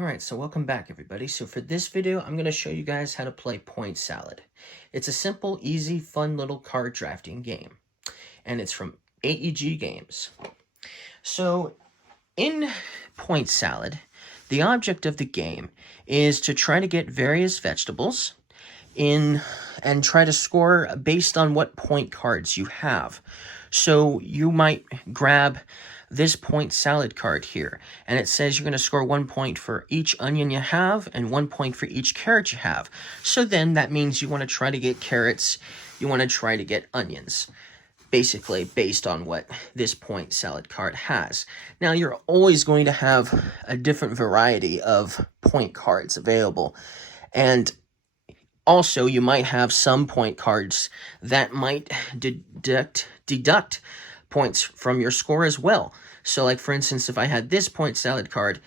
Alright, so welcome back everybody. So for this video, I'm going to show you guys how to play Point Salad. It's a simple, easy, fun little card drafting game. And it's from AEG Games. So in Point Salad, the object of the game is to try to get various vegetables in and try to score based on what point cards you have. So you might grab this Point Salad card here, and it says you're going to score 1 point for each onion you have and 1 point for each carrot you have. So then that means you want to try to get carrots, you want to try to get onions, basically based on what this Point Salad card has. Now you're always going to have a different variety of point cards available, and also you might have some point cards that might deduct points from your score as well. So like for instance, if I had this Point Salad card,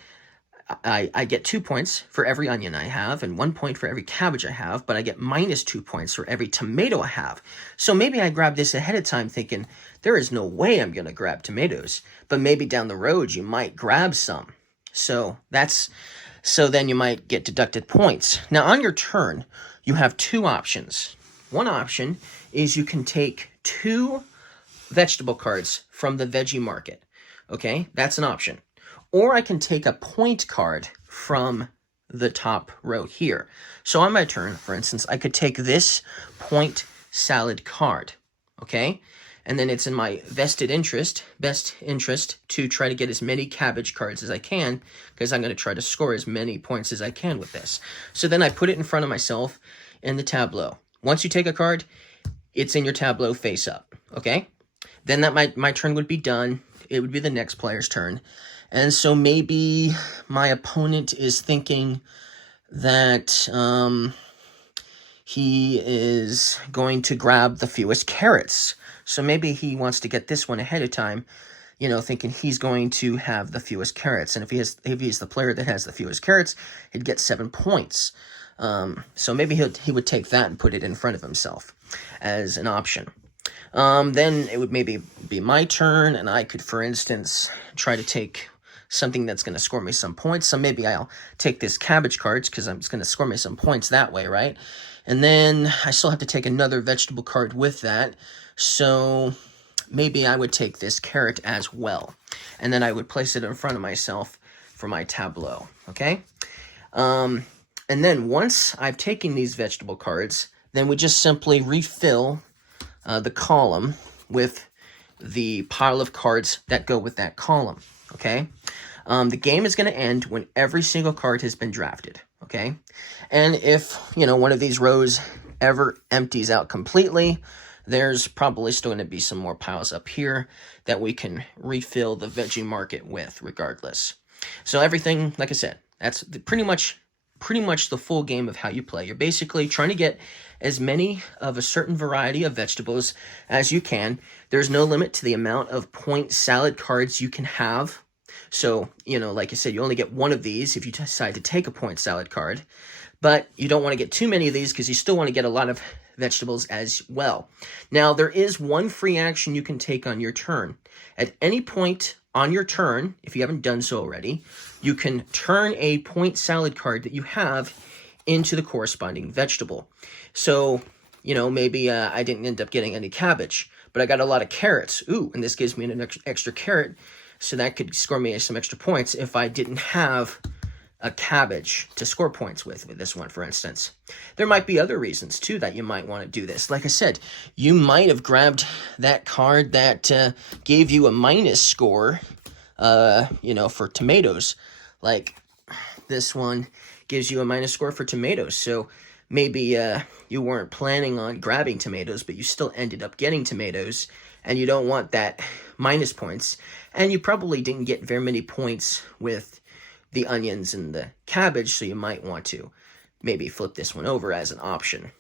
I get 2 points for every onion I have and 1 point for every cabbage I have, but I get minus 2 points for every tomato I have. So maybe I grab this ahead of time thinking, there is no way I'm going to grab tomatoes, but maybe down the road you might grab some. So then you might get deducted points. Now on your turn, you have 2 options. One option is you can take 2 vegetable cards from the veggie market. Okay, that's an option. Or I can take a point card from the top row here. So on my turn, for instance, I could take this Point Salad card. Okay, and then it's in my best interest to try to get as many cabbage cards as I can, because I'm going to try to score as many points as I can with this. So then I put it in front of myself in the tableau. Once you take a card, it's in your tableau face up, okay? Then that my turn would be done. It would be the next player's turn. And so maybe my opponent is thinking that he is going to grab the fewest carrots. So maybe he wants to get this one ahead of time, you know, thinking he's going to have the fewest carrots. And if he's the player that has the fewest carrots, he'd get 7 points. So maybe he would take that and put it in front of himself as an option. Then it would maybe be my turn, and I could, for instance, try to take something that's going to score me some points. So maybe I'll take this cabbage cards because it's going to score me some points that way, right? And then I still have to take another vegetable card with that. So maybe I would take this carrot as well. And then I would place it in front of myself for my tableau, okay? And then once I've taken these vegetable cards, then we just simply refill the column with the pile of cards that go with that column, okay? The game is going to end when every single card has been drafted, okay? And if, you know, one of these rows ever empties out completely, there's probably still going to be some more piles up here that we can refill the veggie market with regardless. So everything, like I said, that's pretty much the full game of how you play. You're basically trying to get as many of a certain variety of vegetables as you can. There's no limit to the amount of Point Salad cards you can have. So, you know, like I said, you only get 1 of these if you decide to take a Point Salad card. But you don't want to get too many of these because you still want to get a lot of vegetables as well. Now, there is one free action you can take on your turn. At any point on your turn, if you haven't done so already, you can turn a Point Salad card that you have into the corresponding vegetable. So, you know, maybe I didn't end up getting any cabbage, but I got a lot of carrots. Ooh, and this gives me an extra carrot, so that could score me some extra points if I didn't have a cabbage to score points with this one, for instance. There might be other reasons, too, that you might want to do this. Like I said, you might have grabbed that card that gave you a minus score, you know, for tomatoes. Like this one gives you a minus score for tomatoes. So maybe you weren't planning on grabbing tomatoes, but you still ended up getting tomatoes, and you don't want that minus points. And you probably didn't get very many points with the onions and the cabbage, so you might want to maybe flip this one over as an option,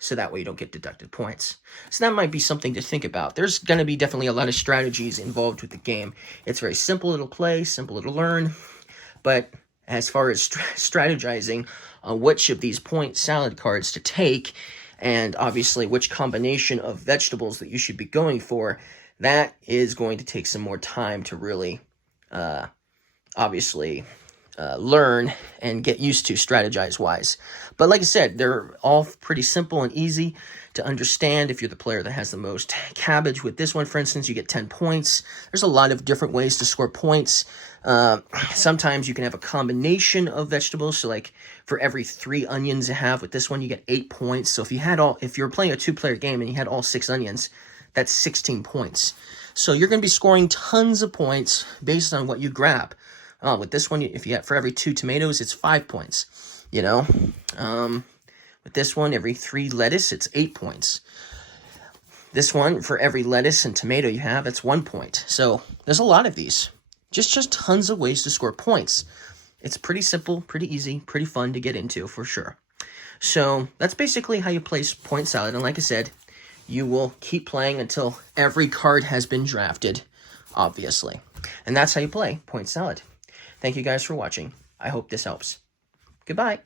so that way you don't get deducted points. So that might be something to think about. There's going to be definitely a lot of strategies involved with the game. It's very simple to play, simple to learn, but as far as strategizing on which of these Point Salad cards to take, and obviously which combination of vegetables that you should be going for, that is going to take some more time to really, obviously, learn and get used to strategize-wise. But like I said, they're all pretty simple and easy to understand. If you're the player that has the most cabbage with this one, for instance, you get 10 points. There's a lot of different ways to score points. Sometimes you can have a combination of vegetables. So like for every 3 onions you have with this one, you get 8 points. So if you're playing a 2-player game and you had all 6 onions, that's 16 points. So you're going to be scoring tons of points based on what you grab. With this one, if you get for every 2 tomatoes, it's 5 points. You know, with this one, every 3 lettuce, it's 8 points. This one, for every lettuce and tomato you have, it's 1 point. So there's a lot of these. Just tons of ways to score points. It's pretty simple, pretty easy, pretty fun to get into for sure. So that's basically how you play Point Salad. And like I said, you will keep playing until every card has been drafted, obviously. And that's how you play Point Salad. Thank you guys for watching. I hope this helps. Goodbye.